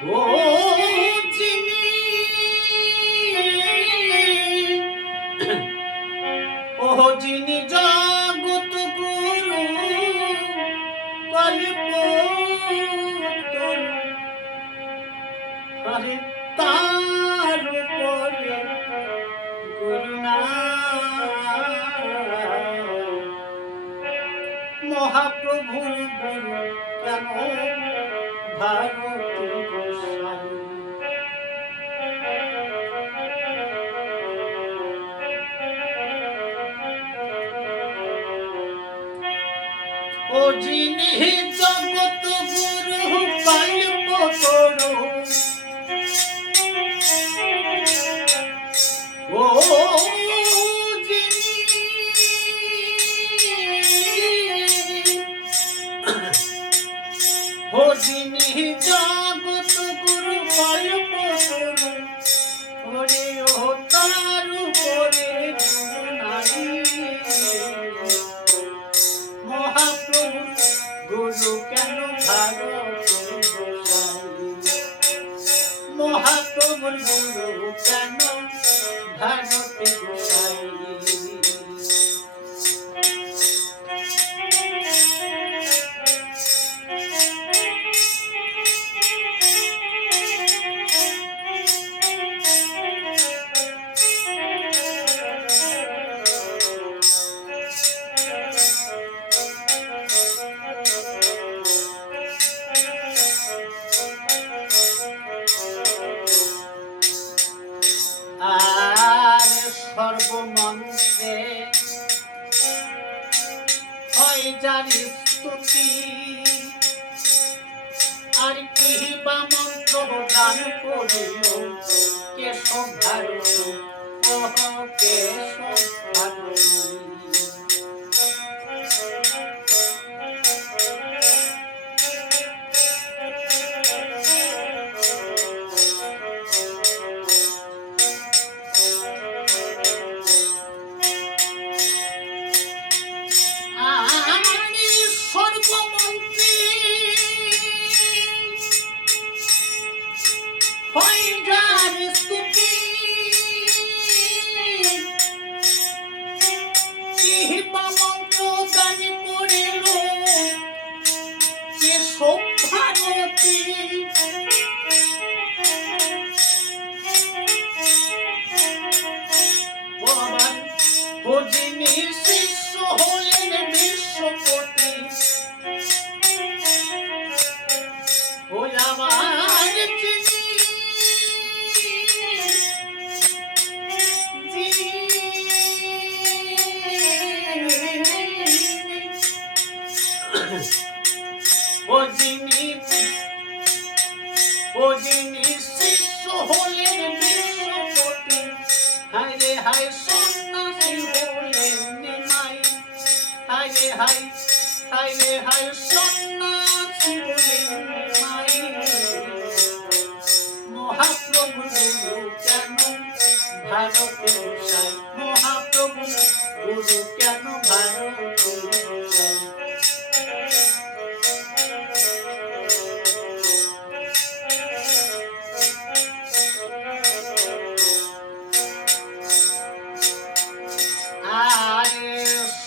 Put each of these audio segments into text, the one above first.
ও যিনি ও যিনি জগৎ গুরু কল্পতরু হরে তার উপরে করুণা মহাপ্রভুর গুরু কেন ভারতী গোসাই ও যিনি জগৎ গুরু কল্পতরু ও যিনি ও যিনি জগৎ গুরু কল্পতরু ওরে ও তার উপরে নাই মহাপ্রভু গুরু কেন ভারতের গোসাই মহাপ্রভুর গুরু কেন ভারতের গোসাই আর সর্বমন্ত্রে হয় যার স্তুতি আর কি বা মন্ত্র দান করিল কেশব ভারত কেশব ভারত সর্বমন্ত্রী হয় যার স্তুতি কিংবা মন্ত্র দান করিল কেশব ভারতী ও যিনি শিষ্য হলেন বিশ্বপতি ও আমার যিনি ও যিনি শিষ্য হলেন বিশ্বপতি হায় রে হায় সন্ন্যাসী হলেন নিমাই হায় রে হায় হায় রে হায় সন্ন্যাসী হলেন নিমাই মহাপ্রভু গুরু কেন ভারতের গোসাই মহাপ্রভু গুরু কেন ভারতের গোসাই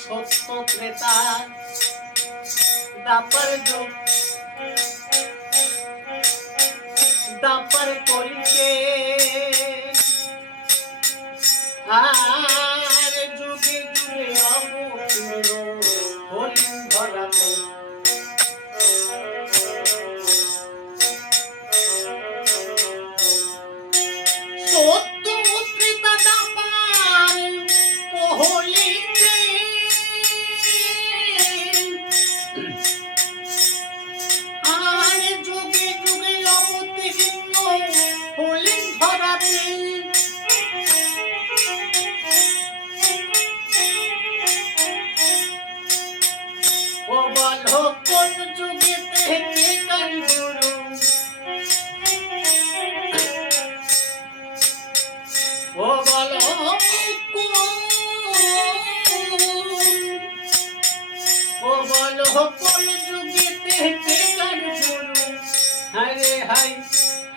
সত্য ত্রেতা দাপর যুগ দাপর করিতে আর যুগে যুগে অবতীর্ণ হলেন ধরাতে সত্য ত্রেতা দাপর কহলিতে আর যুগে যুগে অবতীর্ণ হলেন ধরাতে ও বলো কোন যুগে থেকে কার গুরু ও বলো ও বলো কোন যুগে থেকে কার গুরু হায় রে হায়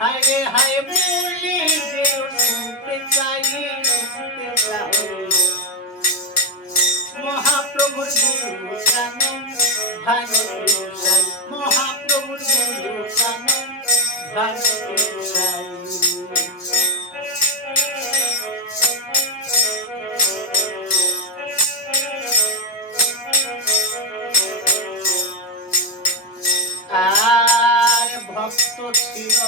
হায় রে হায় বলি যে শুনতে চাই মহাপ্রভুর গুরু প্রাণ ভারত গোসাই মহাপ্রভুর গুরু প্রাণ ভারত গোসাই আর ভক্ত ছিল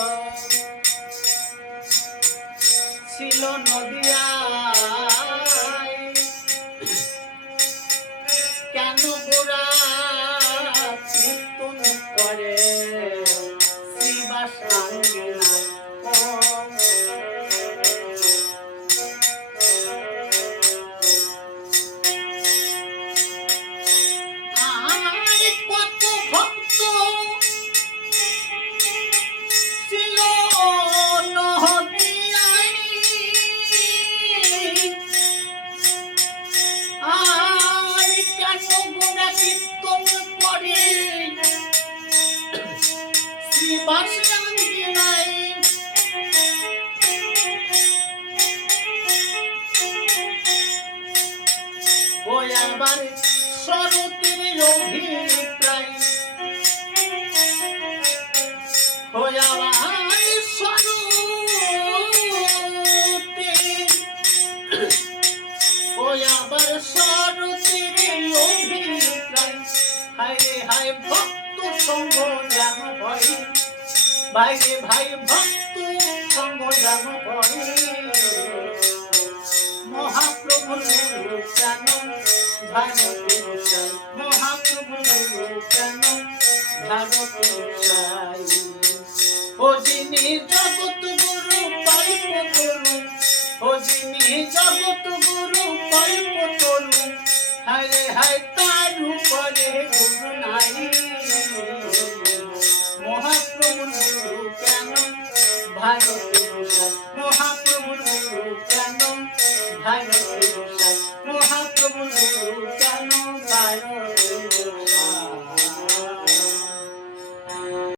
ছিল নদিয়ায় কেন গোরা কীর্তন করে শিবাসাঙ্গে কত ভক্ত ছিল নদিয়ায় আর কেন গোরা কীর্তন করে শিবাসাঙ্গিনায় ওই আবার শরতের অভিপ্রায় ওই আবার শরতের ওই আবার শরতের অভিপ্রায় হায় রে হায় ভক্ত সঙ্গ জান ভয় ভাই রে ভাই ভক্ত সঙ্গ জান ভয় মহাপ্রভুর গুরু প্রাণ ভারত গোসাই মহাপ্রভুর গুরু প্রাণ ভারত গোসাই ও যিনি জগৎ গুরু কল্প তরু ও যিনি জগৎ গুরু কল্প তরু হায় রে হায় তার উপরে গুরু নাই মহাপ্রভুর গুরু প্রাণ ভারত